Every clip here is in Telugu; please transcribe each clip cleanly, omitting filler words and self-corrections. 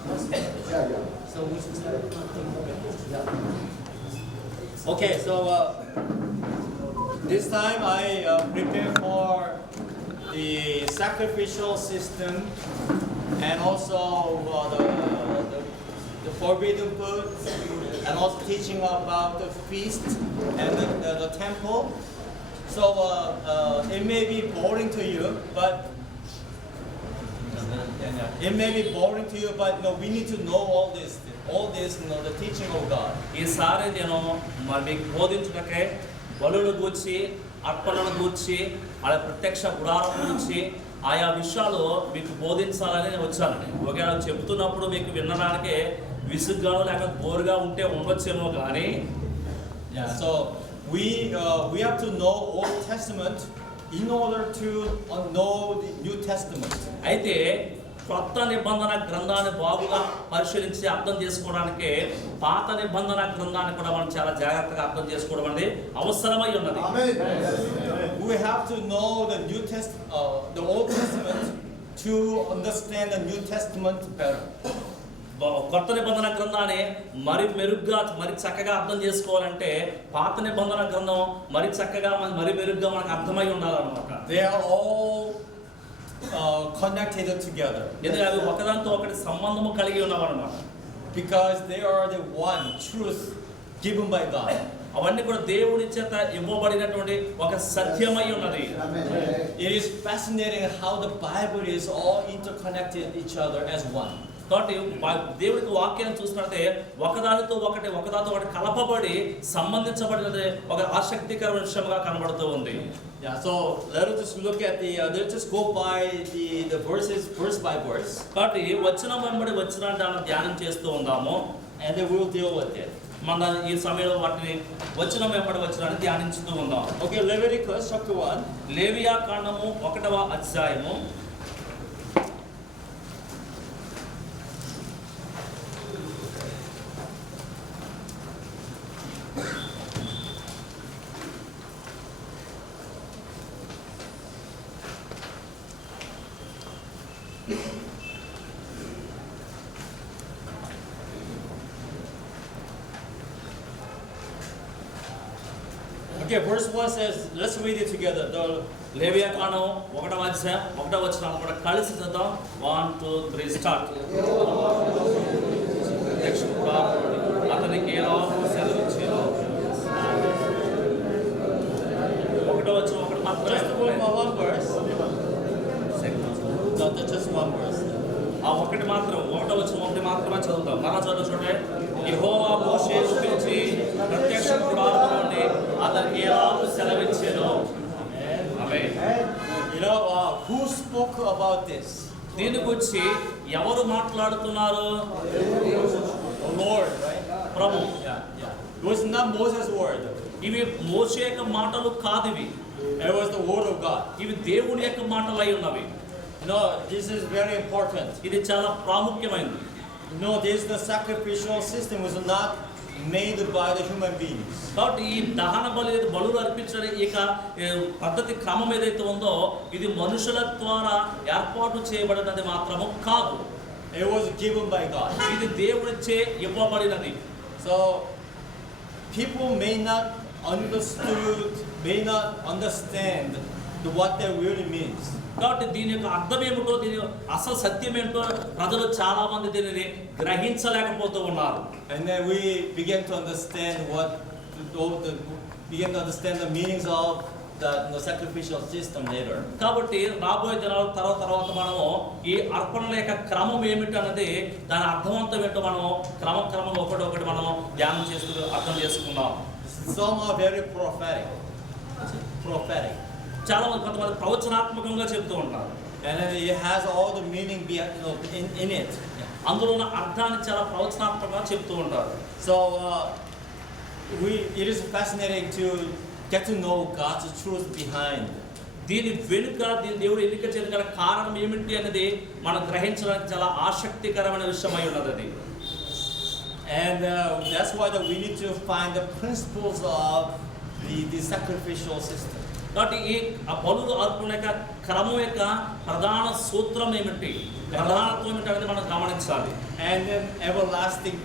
So we should start. Okay, so this time I prepare for the sacrificial system and also the forbidden food and also teaching about the feast and the temple. So it may be boring to you, but it may be boring to you, but we need to know all this, the teaching of God. ఈసారి నేను మరి మీకు బోధించుటకే బలుల గూర్చి అర్పణల గూర్చి అలా ప్రత్యక్ష గుడారం గురించి ఆయా విషయాలు మీకు బోధించాలని నేను వచ్చాను. ఒకవేళ చెబుతున్నప్పుడు మీకు వినడానికే విసుగ్గాను లేక బోరుగా ఉంటే ఉండొచ్చేమో కానీ So we have to know Old Testament in order to know the New Testament. అయితే కొత్త నిబంధన గ్రంథాన్ని బాగుగా పరిశీలించి అర్థం చేసుకోవడానికి పాత నిబంధన గ్రంథాన్ని కూడా మనం చాలా జాగ్రత్తగా అర్థం చేసుకోవడం అనేది అవసరమై ఉన్నది. We have to know the the Old Testament to understand the New Testament better. కొత్త నిబంధన గ్రంథాన్ని మరి మెరుగ్గా మరి చక్కగా అర్థం చేసుకోవాలంటే పాత నిబంధన గ్రంథం మరి చక్కగా మరి మెరుగ్గా మనకు అర్థమై ఉండాలన్నమాట. They are all connected together. ఎందుకంటే అవి ఒకదానితో ఒకటి సంబంధము కలిగి ఉన్నవన్నమాట. Because they are the one truth given by God. అవన్నీ కూడా దేవుని చేత ఇవ్వబడినటువంటి ఒక సత్యమై ఉన్నది. It is fascinating how the Bible is all interconnected each other as one. కాబట్టి దేవుడికి వాక్యాన్ని చూసినట్లయితే ఒకదానితో ఒకటి కలపబడి సంబంధించబడినది ఒక ఆసక్తికరమైన విషయంగా కనబడుతూ ఉంది. Yeah, so let us just look at let's just go by the verses verse by verse. కాబట్టి వచనం వెంబడి వచనాన్ని ధ్యానం చేస్తూ ఉందాము. And then we'll deal with it. మన ఈ సమయంలో వాటిని వచనం వెంబడి వచనాన్ని ధ్యానించుతూ ఉందాం. Okay, Leviticus chapter 1. లేవియా కాండము 1వ అధ్యాయము. Okay, verse 1 says, let's read it together. లేవియా కాండం 1వ అధ్యాయం 1వ వచనం కూడా కలిసి చదువుదాం. 1 2 3 స్టార్ట్. అతనికి సెలవిచ్చాను. 1వ వచనం ఒకటి మాత్రమే. One verse. No, just one verse. ఆ ఒకటి మాత్రం 1వ వచనం ఒకటి మాత్రమే చదువుతాం. మన చదువు చూడండి. యెహోవా మోషేను పిలిచి ప్రత్యక్ష గుడారము నుండి అతనికి ఎలాగూ సెలవిచ్చాను. ఆమేన్. Who spoke about this? దీని గురించి ఎవరు మాట్లాడుతున్నారు? The Lord, right? Prabhu. Yeah. It was not Moses' word. ఇవి మోషే యొక్క మాటలు కాదు ఇవి. It was the word of God. ఇవి దేవుని యొక్క మాటలు అయి ఉన్నవి. This is very important. ఇది చాలా ప్రాముఖ్యమైనది. This the sacrificial system was not made by the human beings. కాబట్టి ఈ దహన బలులు అర్పించే ఇక పద్ధతి క్రమం ఏదైతే ఉందో ఇది మనుషుల ద్వారా ఏర్పాటు చేయబడినది మాత్రము కాదు. It was given by God. ఇది దేవునిచే ఇవ్వబడినది. So people may not understand what that really means. కాబట్టి దీని యొక్క అర్థం ఏమిటో దీని అసలు సత్యం ఏంటో ప్రజలు చాలా మంది దీనిని గ్రహించలేకపోతూ ఉన్నారు. And then we begin to understand the meanings of the sacrificial system later. కాబట్టి రాబోయే దినాల తర్వాత మనము ఈ అర్పణల యొక్క క్రమం ఏమిటి అన్నది దాని అర్థవంతం ఏంటో మనం క్రమంగా ఒకటి మనం ధ్యానం చేస్తూ అర్థం చేసుకుందాం. Some are very prophetic. చాలా మంది కొంతమంది ప్రవచనాత్మకంగా చెప్తూ ఉంటారు. And then it has all the meaning in it. అందులో ఉన్న అర్థాన్ని చాలా ప్రవచనాత్మకంగా చెప్తూ ఉంటారు. So it is fascinating to get to know God's truth behind. దీని వెనుక దేవుడు ఎన్నిక చేయడం గల కారణం ఏమిటి అనేది మనం గ్రహించడానికి చాలా ఆసక్తికరమైన విషయమై ఉన్నది అది. And that's why we need to find the principles of the sacrificial system. కాబట్టి ఈ ఆ బలులు అర్పణ యొక్క క్రమం యొక్క ప్రధాన సూత్రం ఏమిటి, ప్రధానత్వం ఏమిటి అనేది మనం గమనించాలి. And then everlasting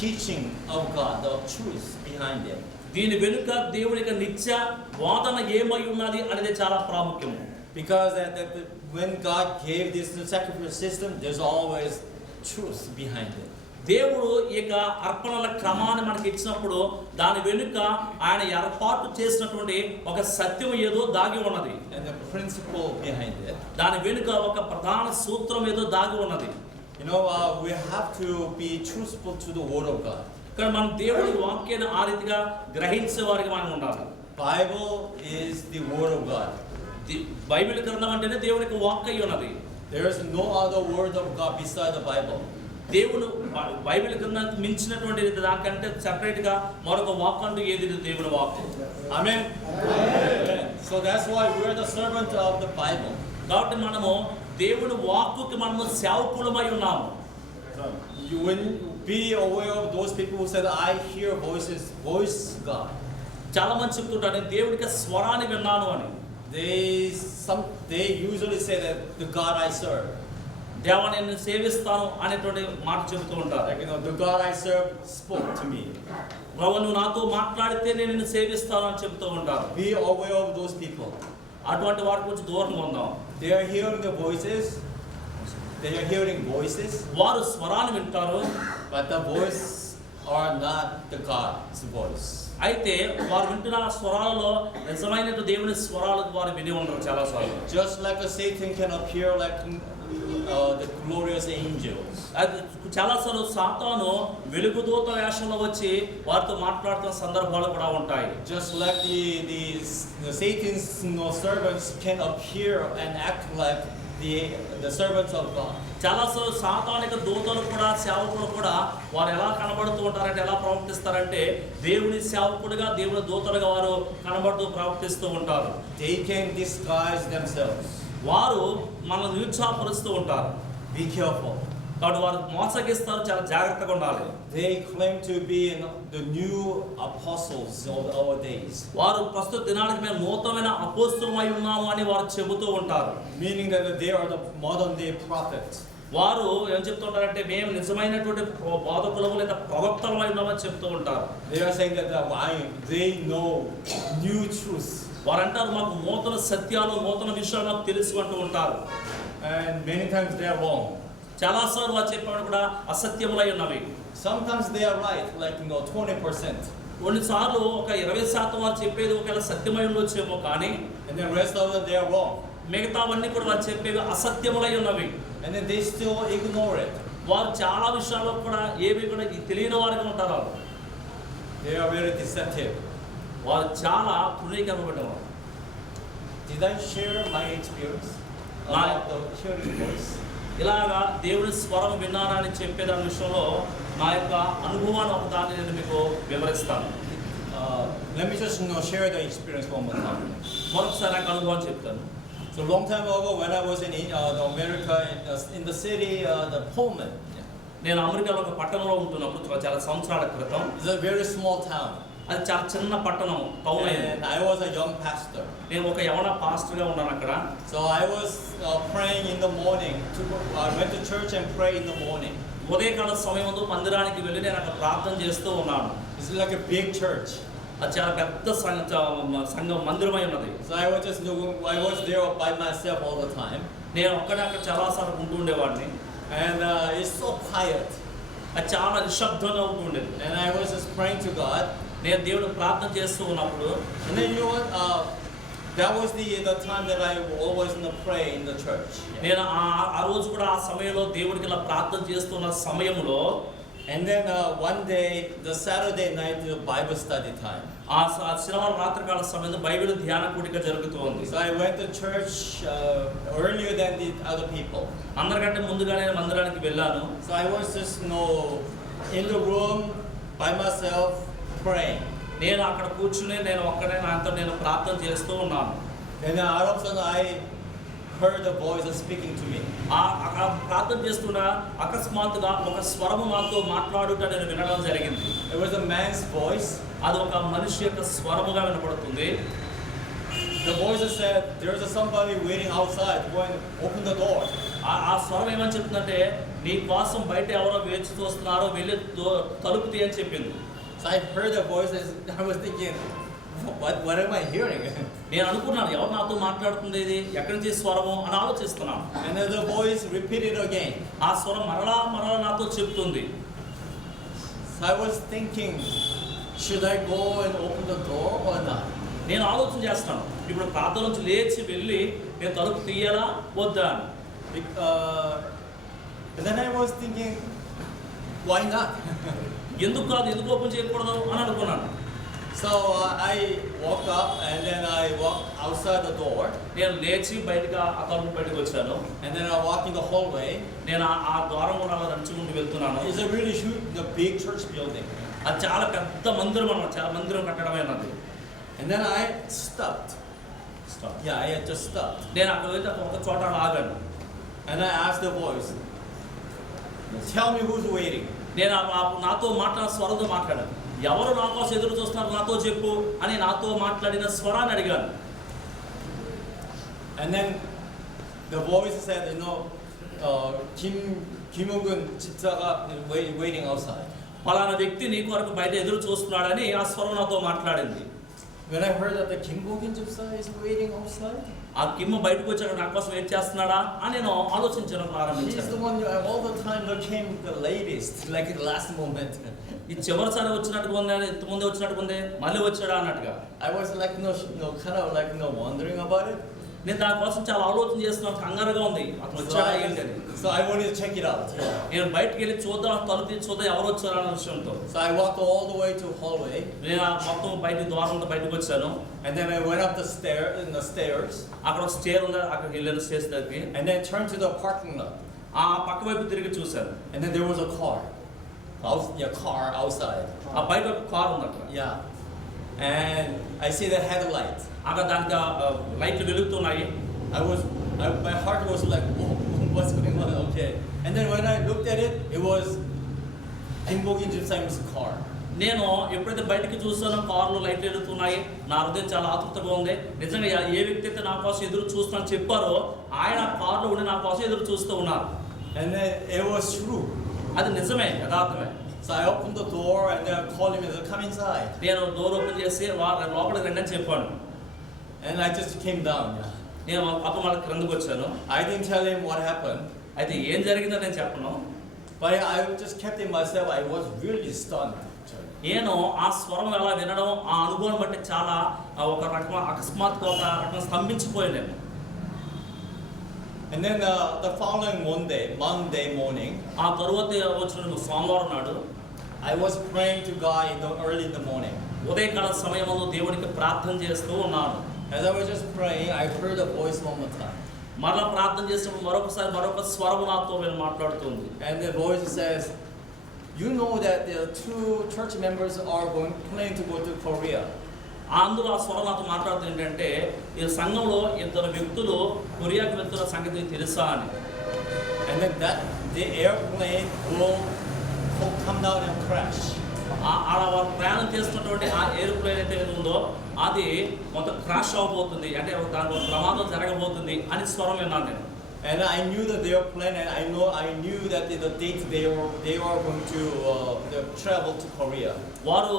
teaching of God, the truth behind it. దీని వెనుక దేవుని యొక్క నిత్య వాదన ఏమై ఉన్నది అనేది చాలా ప్రాముఖ్యము. Because when God gave this sacrificial system, there's always truth behind it. దేవుడు ఈ యొక్క అర్పణల క్రమాన్ని మనకి ఇచ్చినప్పుడు దాని వెనుక ఆయన ఏర్పాటు చేసినటువంటి ఒక సత్యం ఏదో దాగి ఉన్నది. And the principle behind it. దాని వెనుక ఒక ప్రధాన సూత్రం ఏదో దాగి ఉన్నది. You know, we have to be truthful to the Word of God. కానీ మనం దేవుడి వాక్యాన్ని ఆ రీతిగా గ్రహించే వారికి మనం ఉండాలి. Bible is the Word of God. Bible గ్రంథం అంటేనే దేవుని యొక్క వాక్యం అయి ఉన్నది. There is no other word of God beside the Bible. దేవుడు బైబిల్ గ్రంథానికి మించినటువంటి దానికంటే సెపరేట్ గా మరొక వాక్ అంటూ ఏది లేదు దేవుని వాక్యం. Amen. Amen. So that's why we're the servant of the Bible. కాబట్టి మనము దేవుని వాక్కుకి మనము సేవకులమై ఉన్నాము. You will be aware of those people who said, I hear voice God. చాలా మంది చెప్తుంటారు నేను దేవుడికి స్వరాన్ని విన్నాను అని. They usually say that the God I serve. దేవా నేను సేవిస్తాను అనేటువంటి మాట చెబుతూ ఉంటారు. Like, you know, the God I serve spoke to me. ప్రభువా నువ్వు నాతో మాట్లాడితే నేను నిన్ను సేవిస్తాను అని చెబుతూ ఉంటారు. Be aware of those people. అటువంటి వారి గురించి దూరంగా ఉందాం. They are hearing the voices. They are hearing voices. వారు స్వరాన్ని వింటారు. But the voice are not the God's voice. అయితే వారు వింటున్న స్వరాలలో నిజమైన దేవుని స్వరాలకు వారు విని ఉండరు చాలా సార్లు. Just like a Satan can appear like the glorious angels. అది చాలా సార్లు సాతాను వెలుగుదూత వేషంలో వచ్చి వారితో మాట్లాడుతున్న సందర్భాలు కూడా ఉంటాయి. Just like the Satan's servants can appear and act like the servants of God. చాలా సార్లు సాతానిక దూతలు కూడా సేవకులు కూడా వారు ఎలా కనబడుతూ ఉంటారంటే ఎలా ప్రవర్తిస్తారంటే దేవుని సేవకుడిగా దేవుని దూతలుగా వారు కనబడుతూ ప్రవర్తిస్తూ ఉంటారు. They can disguise themselves. వారు మనల్ని నిరుత్సాహపరుస్తూ ఉంటారు. Be careful. కాబట్టి వారు మోసగిస్తారు, చాలా జాగ్రత్తగా ఉండాలి. They claim to be the new apostles of our days. వారు ప్రస్తుత దినానికి మేము నూతనమైన అపోస్తులమై ఉన్నాము అని వారు చెబుతూ ఉంటారు. Meaning that they are the modern day prophets. వారు ఏం చెప్తుంటారంటే మేము నిజమైనటువంటి బోధకులము లేదా ప్రవక్తలమై ఉన్నామని చెప్తూ ఉంటారు. They are saying that they know new truth. వారు అంటారు మాకు నూతన సత్యాలు నూతన విషయాలు మాకు తెలుసు అంటూ ఉంటారు. And many times they are wrong. చాలా సార్లు వారు చెప్పేవాడు కూడా అసత్యములై ఉన్నవి. Sometimes they are right, like 20%. కొన్నిసార్లు ఒక 20% వారు చెప్పేది ఒకవేళ సత్యమై ఉండొచ్చేమో కానీ And then rest of them they are wrong. మిగతావన్నీ కూడా వారు చెప్పేవి అసత్యములై ఉన్నవి. And then they still ignore it. వారు చాలా విషయాల్లో కూడా ఏవి కూడా తెలియని వారిగా ఉంటారు. They are very deceptive. వారు చాలా తృణీకరింపబడ్డవారు. Did I share my experience about the hearing voice? ఇలాగా దేవుని స్వరం విన్నానని చెప్పేదాని విషయంలో నా యొక్క అనుభవాన్ని ఒక దాన్ని నేను మీకు వివరిస్తాను. Let me just share the experience one more time. మరొకసారి నాకు అనుభవం చెప్తాను. So long time ago when I was in America in the city the Pullman. నేను అమెరికాలో ఒక పట్టణంలో ఉంటున్నప్పుడు చాలా సంవత్సరాల క్రితం. It's a very small town. అది చాలా చిన్న పట్టణం, town. And I was a young pastor. నేను ఒక యవన పాస్టర్గా ఉన్నాను అక్కడ. So I was praying in the morning. I went to church and pray in the morning. ఉదయకాల సమయంలో మందిరానికి వెళ్ళి నేను అక్కడ ప్రార్థన చేస్తూ ఉన్నాను. It's like a big church. అది చాలా పెద్ద సంఘం మందిరమై ఉన్నది. So I was there by myself all the time. నేను ఒక్కడే అక్కడ చాలా సార్లు ఉంటూ ఉండేవాడిని. And it's so quiet. అది చాలా నిశ్శబ్దంగా ఉంటూ ఉండేది. And I was just praying to God. నేను దేవుని ప్రార్థన చేస్తూ ఉన్నప్పుడు And then you know what? That was the time that I always pray in the church. నేను ఆ రోజు కూడా ఆ సమయంలో దేవుడికి ఇలా ప్రార్థన చేస్తున్న సమయంలో And then one day, the Saturday night, the Bible study time. ఆ శనివారం రాత్రికాల సమయంలో బైబిల్ ధ్యాన కూడిక జరుగుతూ ఉంది. So I went to church earlier than the other people. అందరికంటే ముందుగానే మందిరానికి వెళ్ళాను. So I was just in the room by myself praying. నేను అక్కడ కూర్చుని నేను ఒక్కడే నాతో నేను ప్రార్థన చేస్తూ ఉన్నాను. And then all of a sudden I heard the voice speaking to me. అక్కడ ప్రార్థన చేస్తున్నా అకస్మాత్తుగా ఒక స్వరము నాతో మాట్లాడుట నేను వినడం జరిగింది. It was a man's voice. అది ఒక మనిషి యొక్క స్వరముగా వినపడుతుంది. the voice said, there's somebody waiting outside. Go and open the door. ఆ స్వరం ఏమని చెప్తుందంటే నీ కోసం బయట ఎవరో వేచి చూస్తున్నారో వెళ్ళి తలుపు తీ అని చెప్పింది. So I heard the voice and I was thinking, what am I hearing? నేను అనుకున్నాను ఎవరు నాతో మాట్లాడుతుంది ఇది ఎక్కడి నుంచి స్వరము అని ఆలోచిస్తున్నాను. And then the voice repeated again. ఆ స్వరం మరలా నాతో చెప్తుంది. So I was thinking, should I go and open the door or not? నేను ఆలోచన చేస్తాను ఇప్పుడు ప్రార్థన నుంచి లేచి వెళ్ళి నేను తలుపు తీయాలా వద్దా అని. And then I was thinking, why not? ఎందుకు కాదు ఎందుకు ఓపెన్ చేయకూడదు అని అనుకున్నాను. So I woke up and then I walked outside the door. నేను లేచి బయటగా ఆ తలుపు బయటకు వచ్చాను. And then I walked in the hallway. నేను ఆ ద్వారం కూడా అలా నడుచుకుంటూ వెళ్తున్నాను. It's a really huge, the big church building. అది చాలా పెద్ద మందిరం అన్నమాట, చాలా మందిరం కట్టడమైనది. And then I stopped. Yeah, I had just stopped. నేను అక్కడ వెళ్తే ఒక చోట ఆగాను. And I asked the voice, tell me who's waiting. నేను నాతో మాట్లాడిన స్వరంతో మాట్లాడాను. ఎవరు నా కోసం ఎదురు చూస్తున్నారు నాతో చెప్పు అని నాతో మాట్లాడిన స్వరాన్ని అడిగాను. And then the voice said, Kim Young-gun 집사가 waiting outside. పలానా వ్యక్తి నీ కొరకు బయట ఎదురు చూస్తున్నాడని ఆ స్వరం నాతో మాట్లాడింది. When I heard that the Kim Young-gun 집사 is waiting outside, ఆ కిమ్మ బయటకు వచ్చాక నా కోసం వెయిట్ చేస్తున్నాడా అని నేను ఆలోచించడం he's ప్రారంభించాను. the one all the time that came the latest, like the last moment. ఈ చివరిసారి వచ్చినట్టుగా ఉంది, ఇంతకుముందే వచ్చినట్టుగా ఉంది, మళ్ళీ వచ్చాడా అన్నట్టుగా. I was like kind of like wondering about it. నేను దానికోసం చాలా ఆలోచన చేస్తున్నాను, కంగారుగా ఉంది అతను వచ్చాడా ఏంటి అని. So I wanted to check it out. నేను బయటకు వెళ్ళి చూద్దాం, తలుపు తీసి చూద్దాం ఎవరు వచ్చారా అన్న విషయంతో. So I walked all the way to hallway. నేను మొత్తం బయట ద్వారంతో బయటకు వచ్చాను. And then I went up the stairs. అక్కడ ఒక స్టేర్ ఉంది, అక్కడికి వెళ్ళాను స్టేజ్ దగ్గరికి. And then turned to the parking lot. ఆ పక్క వైపు తిరిగి చూశాను. And then there was a car. Car outside. ఆ బయట ఒక కార్ ఉంది అక్కడ. Yeah. And I see the headlight. అక్కడ దానికి లైట్లు వెలుగుతున్నాయి. My heart was like, whoa, what's going on? Okay. And then when I looked at it, it was Kim Young-gun 집사님's car. నేను ఎప్పుడైతే బయటికి చూస్తానో కార్లో లైట్లు వెలుగుతున్నాయి, నా హృదయం చాలా ఆతృతగా ఉంది. నిజంగా ఏ వ్యక్తి అయితే నా కోసం ఎదురు చూస్తానని చెప్పారో ఆయన కార్లో ఉండి నా కోసం ఎదురు చూస్తూ ఉన్నారు. And then it was true. అది నిజమే, యథార్థమే. So I opened the door and then I called him and said, come inside. నేను డోర్ ఓపెన్ చేసి లోపలికి రండి అని చెప్పాను. And I just came down. నేను అప్పుడు మళ్ళీ క్రిందకు వచ్చాను. I didn't tell him what happened. అయితే ఏం జరిగిందో నేను చెప్పను. But I just kept it myself. I was really stunned. నేను ఆ స్వరం ఎలా వినడం, ఆ అనుభవం బట్టి చాలా ఒక రకం అకస్మాత్తుగా ఒక రకం స్తంభించిపోయాను. And then the following Monday morning, ఆ తరువాత వచ్చిన సోమవారం నాడు I was praying to God early in the morning. ఉదయకాల సమయంలో దేవునికి ప్రార్థన చేస్తూ ఉన్నాను. As I was just praying, I heard a voice one more time. మరలా ప్రార్థన చేసినప్పుడు మరొక స్వరం నాతో మాట్లాడుతుంది. And the voice says, you know that the 2 church members are planning to go to Korea. అందులో ఆ స్వరం నాతో మాట్లాడుతుంది ఏంటంటే ఈ సంఘంలో 2 వ్యక్తులు కొరియాకి వెళ్తున్న సంగతి తెలుసా అని. And then the airplane will come down and crash. వారు ప్రయాణం చేస్తున్నటువంటి ఆ ఏరోప్లేన్ అయితే ఉందో అది మొత్తం క్రాష్ అవబోతుంది, అంటే దానికి ప్రమాదం జరగబోతుంది అని స్వరం విన్నాను నేను. And I knew that they were planning, and I knew that the date they were going to travel to Korea. వారు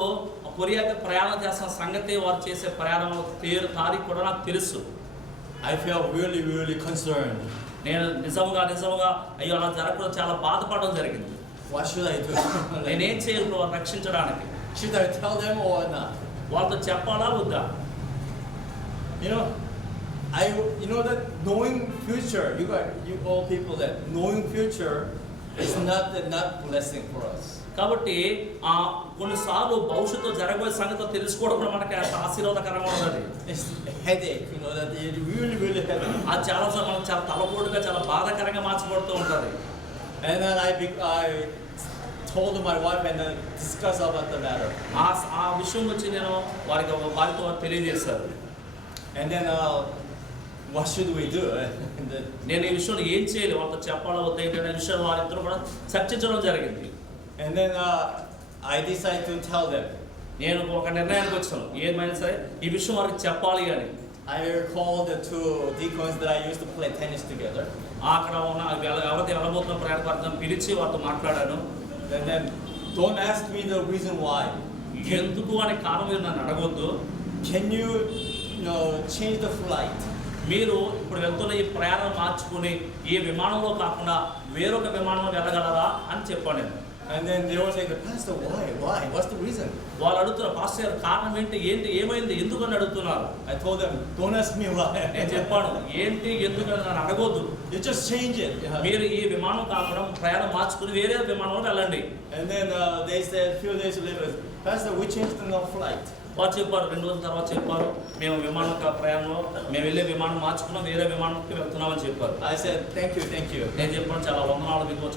కొరియాకి ప్రయాణం చేస్తున్న సంగతి, వారు చేసే ప్రయాణం తారీఖు కూడా నాకు తెలుసు. I felt really, really concerned. నేను నిజంగా అయ్యో అలా జరగకుండా చాలా బాధపడడం జరిగింది. What should I do? నేనేం చేయాలి వారు రక్షించడానికి? Should I tell them or not? వాళ్ళతో చెప్పాలా వద్దా? You know that knowing future, you all people, that knowing future is not blessing for us. కాబట్టి కొన్నిసార్లు భవిష్యత్తు జరగబోయే సంగతి తెలుసుకోవడం కూడా మనకి ఆశీర్వాదకరంగా ఉన్నది. It's headache, that it really, really headache. అది చాలాసార్లు మనకు చాలా తలపోటుగా చాలా బాధాకరంగా మార్చబడుతూ ఉంటుంది. And then I told my wife and then discussed about the matter. ఆ విషయం వచ్చి నేను వారితో తెలియజేశాను. And then what should we do? నేను ఈ విషయంలో ఏం చేయాలి, వాళ్ళతో చెప్పాలా వద్దా ఏంటనే విషయం వారిద్దరూ కూడా చర్చించడం జరిగింది. And then I decided to tell them. నేను ఒక నిర్ణయానికి వచ్చాను, ఏమైనా సరే ఈ విషయం వారికి చెప్పాలి అని. I called the two deacons that I used to play tennis together. అక్కడ ఉన్న ఎవరైతే వెళ్ళబోతున్న ప్రయాణపడతాం పిలిచి వారితో మాట్లాడాను. And then don't ask me the reason why. ఎందుకు అనే కారణం మీరు నన్ను అడగొద్దు. Can you, change the flight? మీరు ఇప్పుడు వెళ్తున్న ఈ ప్రయాణం మార్చుకుని ఈ విమానంలో కాకుండా వేరొక విమానంలో వెళ్ళగలరా అని చెప్పాను నేను. And then they were saying, Pastor, why? What's the reason? వాళ్ళు అడుగుతున్నారు, పాస్టర్ గారు కారణం ఏంటి ఏమైంది ఎందుకని అడుగుతున్నారు. I told them, don't ask me why. నేను చెప్పాను, ఏంటి ఎందుకని నన్ను అడగొద్దు. You just change it. మీరు ఈ విమానం కాకుండా ప్రయాణం మార్చుకుని వేరే విమానంలో వెళ్ళండి. And then they said, few days later, Pastor, we changed the flight. వారు చెప్పారు, 2 రోజుల తర్వాత చెప్పారు, మేము విమానం ప్రయాణంలో మేము వెళ్ళే విమానం మార్చుకున్నాం, వేరే విమానంకి వెళ్తున్నామని చెప్పారు. I said, thank you. నేను చెప్పాను, చాలా వందనాలు మీకు.